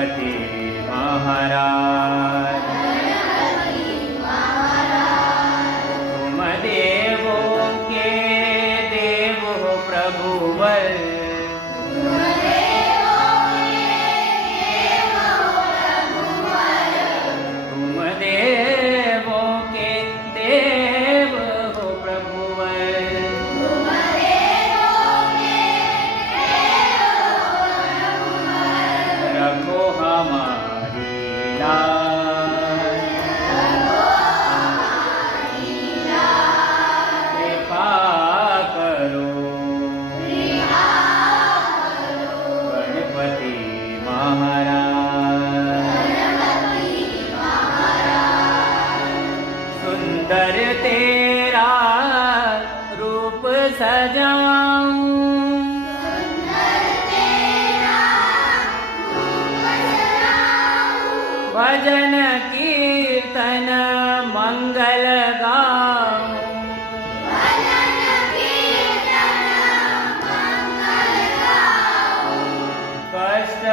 गणपति महाराज। तुम देवों के देव हो प्रभुवर, तुम देवों के देव हो प्रभुवर। रखो हमारी लाज, कृपा करो गणपति महाराज। सुंदर तेरा रूप सजाऊं, भजन कीर्तन मंगल गाऊं। कष्ट